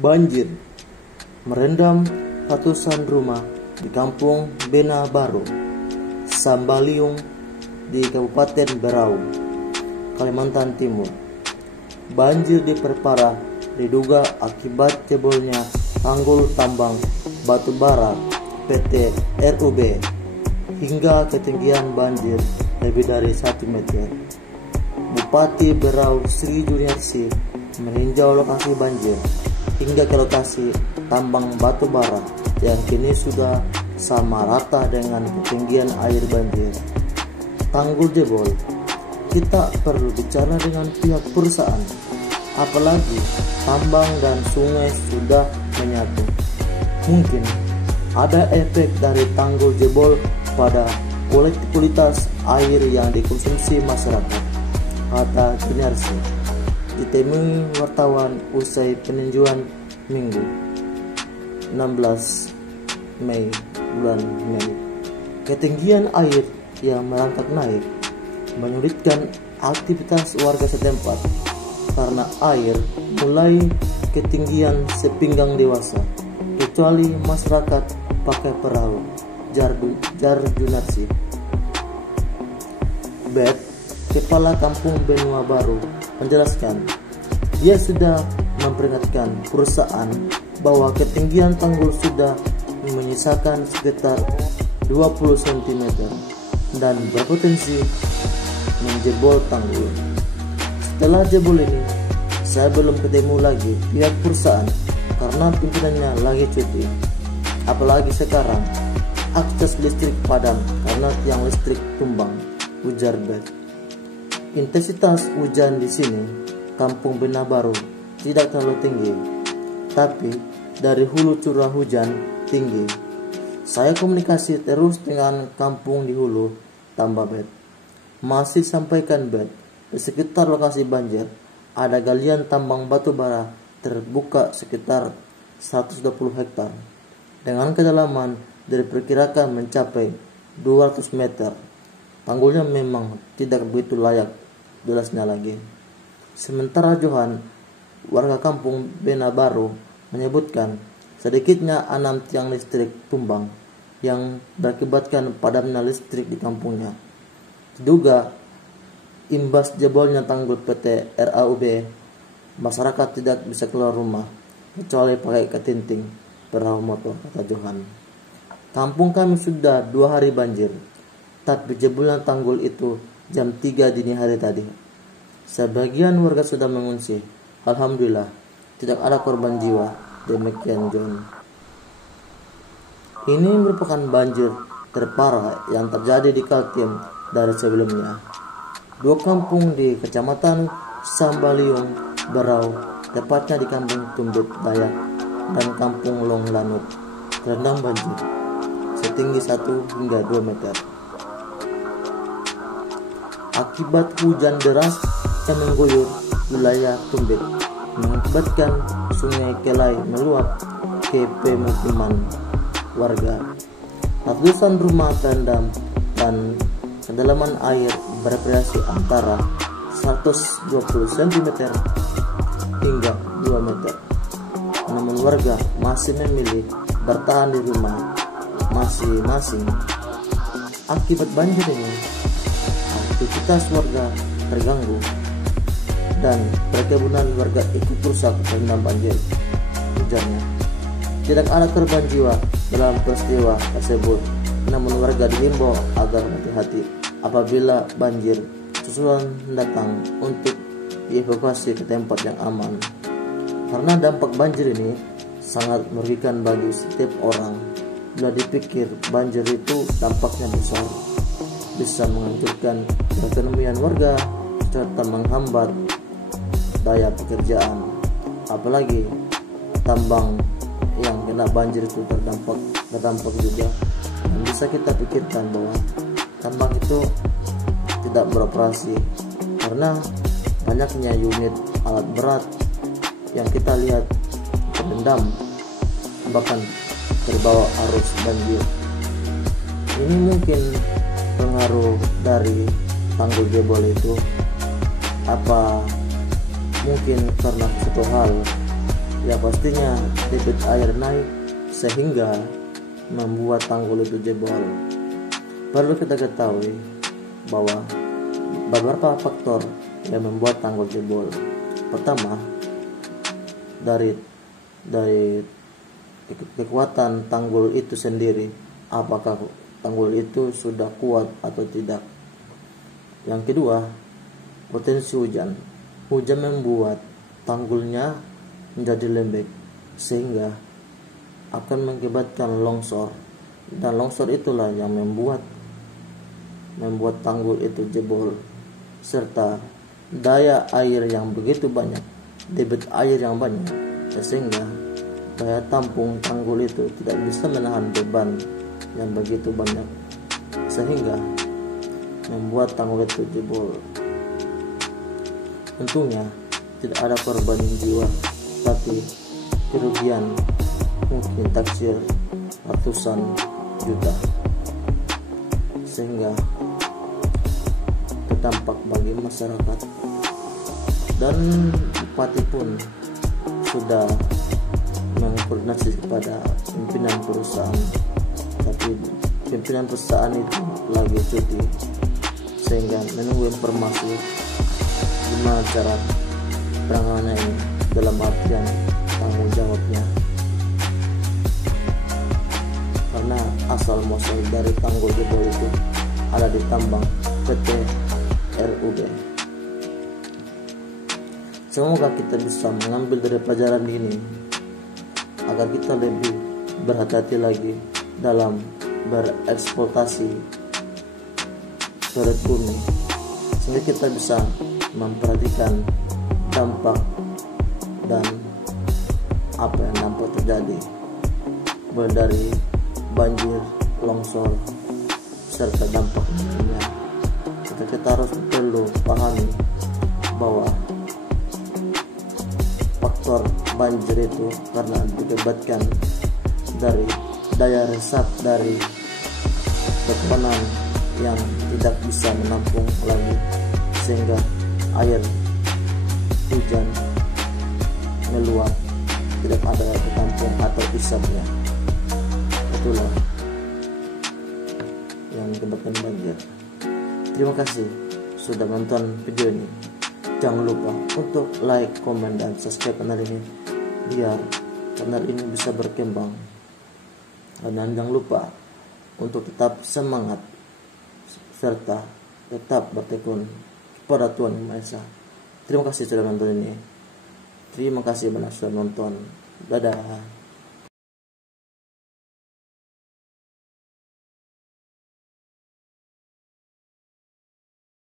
Banjir merendam ratusan rumah di Kampung Bena Baru, Sambaliung di Kabupaten Berau, Kalimantan Timur. Banjir diperparah diduga akibat jebolnya tanggul tambang batu bara PT RUB hingga ketinggian banjir lebih dari 1 meter. Bupati Berau Sri Juniarsi meninjau lokasi banjir hingga ke lokasi tambang batu bara yang kini sudah sama rata dengan ketinggian air banjir. Tanggul jebol, kita perlu bicara dengan pihak perusahaan, apalagi tambang dan sungai sudah menyatu. Mungkin ada efek dari tanggul jebol pada kualitas air yang dikonsumsi masyarakat, kata Juniarsi ditemui wartawan usai peninjauan Minggu 16 Mei. Ketinggian air yang merangkak naik menyulitkan aktivitas warga setempat karena air mulai ketinggian sepinggang dewasa, kecuali masyarakat pakai perahu, jar Juniarsi. Bet, Kepala Kampung Benua Baru, menjelaskan dia sudah memperingatkan perusahaan bahwa ketinggian tanggul sudah menyisakan sekitar 20 cm dan berpotensi menjebol tanggul. Setelah jebol ini, saya belum ketemu lagi pihak perusahaan karena pimpinannya lagi cuti. Apalagi sekarang akses listrik padam karena tiang listrik tumbang, ujar Bet. Intensitas hujan di sini, Kampung Bena Baru, tidak terlalu tinggi, tapi dari hulu curah hujan tinggi. Saya komunikasi terus dengan kampung di hulu, tambah Bet. Masih sampaikan Bet, di sekitar lokasi banjir ada galian tambang batu bara terbuka sekitar 120 hektar dengan kedalaman diperkirakan mencapai 200 meter. Tanggulnya memang tidak begitu layak, jelasnya lagi. Sementara Johan, warga Kampung Bena Baru, menyebutkan sedikitnya 6 tiang listrik tumbang yang berakibatkan padamnya listrik di kampungnya. Diduga imbas jebolnya tanggul PT RAUB, masyarakat tidak bisa keluar rumah kecuali pakai ketinting perahu motor, kata Johan. Kampung kami sudah 2 hari banjir, tapi jebolnya tanggul itu jam 3 dini hari tadi. Sebagian warga sudah mengungsi. Alhamdulillah, tidak ada korban jiwa. Demikian John. Ini merupakan banjir terparah yang terjadi di Kaltim dari sebelumnya. 2 kampung di Kecamatan Sambaliung, Berau, tepatnya di Kampung Tumbit Dayak dan Kampung Long Lanut, terendam banjir setinggi 1 hingga 2 meter. Akibat hujan deras yang mengguyur wilayah Tumbit mengakibatkan Sungai Kelai meluap ke pemukiman warga. Ratusan rumah terendam dan kedalaman air bervariasi antara 120 cm hingga 2 meter. Namun warga masih memilih bertahan di rumah masing-masing. Akibat banjir ini, aktivitas warga terganggu dan perkebunan warga ikut rusak terendam banjir, ujarnya. Tidak ada korban jiwa dalam peristiwa tersebut, namun warga diimbau agar hati-hati apabila banjir susulan datang untuk dievakuasi ke tempat yang aman. Karena dampak banjir ini sangat merugikan bagi setiap orang. Bila dipikir banjir itu dampaknya besar, bisa menghancurkan perekonomian warga serta menghambat daya pekerjaan. Apalagi tambang yang kena banjir itu terdampak juga. Dan bisa kita pikirkan bahwa tambang itu tidak beroperasi karena banyaknya unit alat berat yang kita lihat terendam bahkan terbawa arus banjir. Ini mungkin pengaruh dari tanggul jebol itu, apa mungkin karena satu hal Ya pastinya debit air naik sehingga membuat tanggul itu jebol. Perlu kita ketahui bahwa beberapa faktor yang membuat tanggul jebol. Pertama, dari kekuatan tanggul itu sendiri, apakah tanggul itu sudah kuat atau tidak. Yang kedua, potensi hujan. Hujan membuat tanggulnya menjadi lembek sehingga akan mengakibatkan longsor, dan longsor itulah yang membuat tanggul itu jebol. Serta daya air yang begitu banyak, debit air yang banyak, sehingga daya tampung tanggul itu tidak bisa menahan beban yang begitu banyak, sehingga membuat tanggul itu jebol. Tentunya tidak ada korban jiwa, tapi kerugian mungkin taksir ratusan juta, sehingga berdampak bagi masyarakat. Dan bupati pun sudah mengkoordinasi kepada pimpinan perusahaan, tapi pimpinan perusahaan itu lagi cuti, sehingga menunggu informasi gimana cara penanganannya ini, dalam artian tanggung jawabnya, karena asal muasal dari tanggul jebol itu ada di tambang PT RUB. Semoga kita bisa mengambil dari pelajaran ini agar kita lebih berhati-hati lagi dalam bereksploitasi kulit bumi, sehingga kita bisa memperhatikan dampak dan apa yang nampak terjadi, mulai dari banjir, longsor, serta dampak lainnya. Kita harus perlu pahami bahwa faktor banjir itu karena diakibatkan dari daya resap dari tekanan yang tidak bisa menampung lagi, sehingga air hujan meluap, tidak ada ditampung atau isapnya. Itulah yang menyebabkan banjir. Terima kasih sudah menonton video ini. Jangan lupa untuk like, komen, dan subscribe channel ini biar channel ini bisa berkembang. Dan jangan lupa untuk tetap semangat serta tetap bertekun kepada Tuhan Yang Maha Esa. Terima kasih sudah menonton ini. Terima kasih banyak sudah menonton. Dadah.